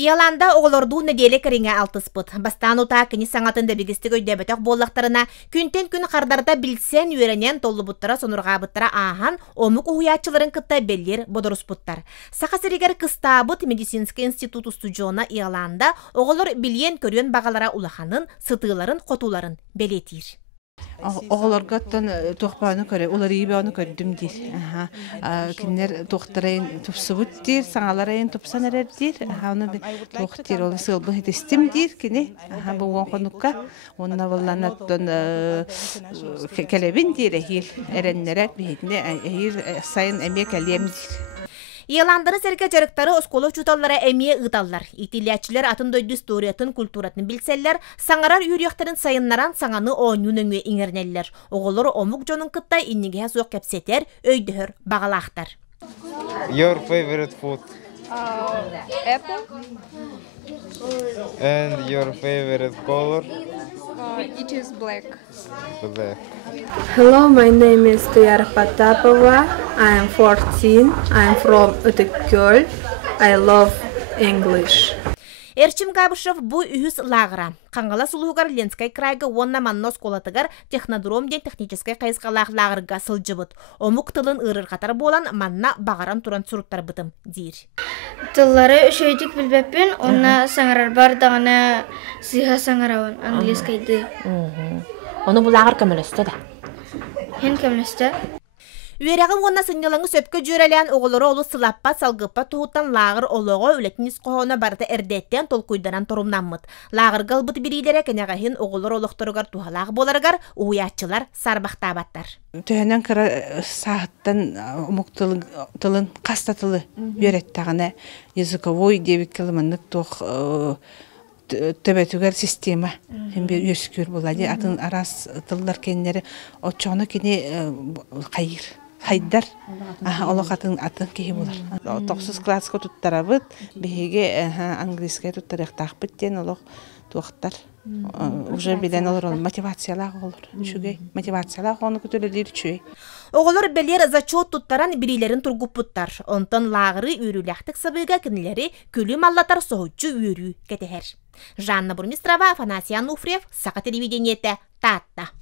Ияланда оғылорду неделе кіріңе алтыспыт. Бастан ұта кені саңатында бігістік өйдебетек боллақтарына күнтен күн қардарда білсен үйренен толы бұттара сонырға бұттара ахан омық ұхуятчыларын кытта беллер бодорыспыттар. Сақасырегер кыстабыт медицинский институт студиона Ияланда оғылор білген көрген бағалара улаханын, сытыларын, қотуларын белетир. Оғыларға тоқпаны көрі, олар ебе оны көрдім дейр. Кімдер тоқтарайын тұпсыбыт дейр, саңаларайын тұпсан әрер дейр. Оны тоқтер, оны сылбы хетестім дейр, кені. Бұл оңқоныққа, онына болланаттын кәлебін дейр, әренлері бейетіне, сайын әмек әлем дейр. Ияландары сәрке жарықтары осколы чуталлара әмие ұталлар. Итилячилер атын дойду историятын, культуратын білселлер, саңарар үйрияқтарын сайыннаран саңаны оңын өңе иңернеллер. Оғылары омук жонын кытта иннеге соқ кәпсетер, өйдіхір бағалақтар. Your favorite food? Apple. And your favorite color? It is black. Black. Hello, my name is Tuyar Patapova. I am 14. I am from Utekköl. I love English. Эрчим Габышев бу үйіс лағыра. Қаңғала сұлуғар Ленскай крайғы онна маннос колатығар технодром ден техническай қайысқалақ лағырға сылжыбыт. Омук тылын ұрыр қатар болан манна бағаран туран сұруттар бытым, дейір. Тыллары үшөйдік білбеппен, онна саңарар бар дағына сыйға саңарауын английскайды. Оны бұл лағыр көмілісті да? Хен көмілісті? Үйерағын онна сынялаңы сөпкі жүрелен оғылары олы сылаппа салғыппа тұғыттан лағыр олығы өлетініс қоғына барыты әрдеттен тол көйданан тұрымнаммыд. Лағыр ғылбыт бірейдері кәнеғахин оғылары олықтырығар туғалағы боларығар уятчылар сарбақтабаттар. Түйенен кірі сағыттан ұмық тылын қастатылы үйреттағына языковой девік кілімінік тұқ төбетігер система өскөр болады. Атын арас тылдар кенлері отчоны кене қайыр. Хайдар, олық атын кейі болар. 9 классқа тұттарабыд, бейге английская тұттарық тақпыттен олық туақтар. Уже білен олар ол мотивациялақ олар. Чүгей, мотивациялақ оны көтөлелер чүгей. Оғылар бәлер зачет тұттаран бірейлерін тұрғып бұттар. Онтан лағыры үйріләқтік сабыға кінілері көлі маллатар соғытчы үйрі кетехер. Жанна Бурмистрова, Афанасий Ануфриев, Сақа телевидениеті, Татта.